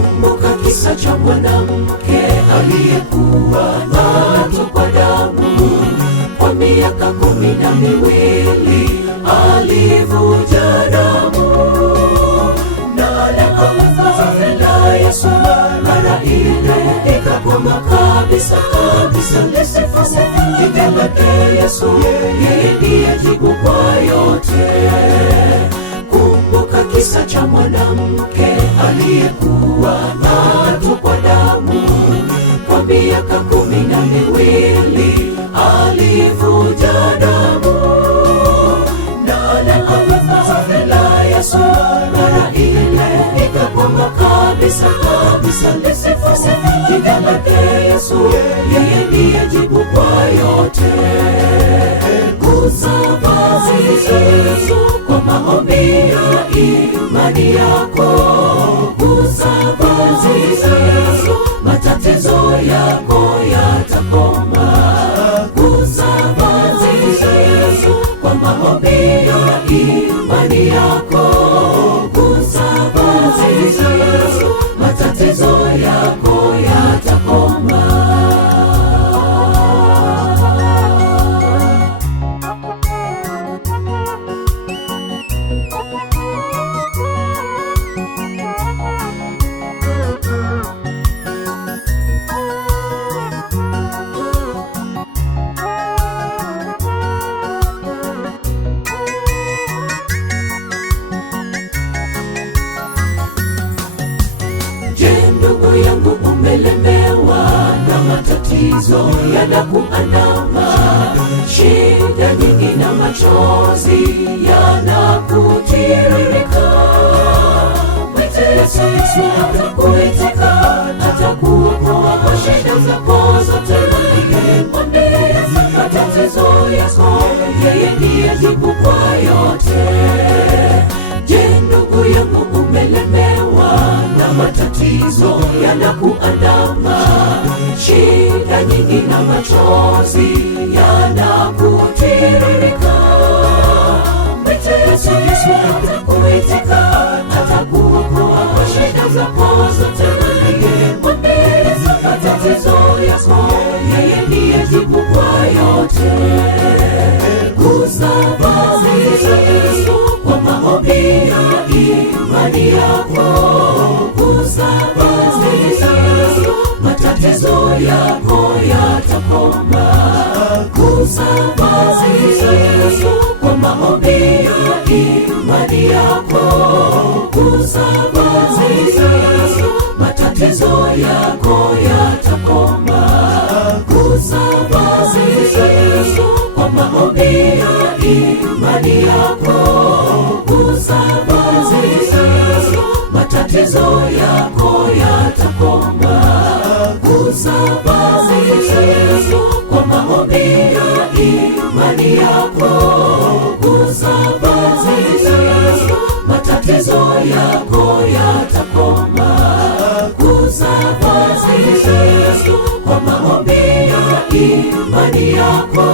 Kumbuka kisa cha mwanamke aliyekuwa anatokwa damu kwa miaka 12, alivuja damu na alipomgusa la Yesu, mara ile ikapona kabisa kabisa. Lisifu jina lake Yesu, yeye ndiye jibu kwa yote. Kumbuka kisa cha mwanamke aliyekuwa anatokwa damu kwa miaka 12, alivuja damu na alipomgusa la Yesu, mara ile ikapona kabisa kabisa. Lisifu jina lake Yesu, yeye ndiye jibu kwa yote. Gusa vazi Yesu kwa maombi ya imani yako. Gusa vazi Yesu, matatizo yako yatakoma. Gusa vazi Yesu kwa maombi ya imani yako. Gusa vazi Yesu, matatizo yako yatakoma. Ndugu yangu, umelemewa na matatizo yanakuandama, shida nyingi na machozi yanakutiririka. Mwite Yesu, Yesu atakuitika, atakuokoa kwa shida zako zote. Mwambie matatizo yako, yeye ndiye jibu kwa yote. Je, ndugu yangu, umelemewa na matatizo yanakuandama, shida nyingi na machozi yanakutiririka? Mwite Yesu, Yesu atakuitika, atakuokoa kwa shida zako zote. Mwambie matatizo yako, yeye ndiye jibu kwa yote. Gusa vazi Yesu kwa maombi ya imani yako. Gusa vazi Yesu, matatizo yako yatakoma. Gusa vazi Yesu kwa maombi ya imani yako. Gusa vazi Yesu, matatizo yako yatakoma. Gusa vazi Yesu kwa maombi ya imani yako. Gusa vazi Yesu, matatizo yako yatakoma. Gusa vazi Yesu kwa maombi ya imani yako. Gusa vazi Yesu, matatizo yako yatakoma. Gusa vazi Yesu kwa maombi ya imani yako.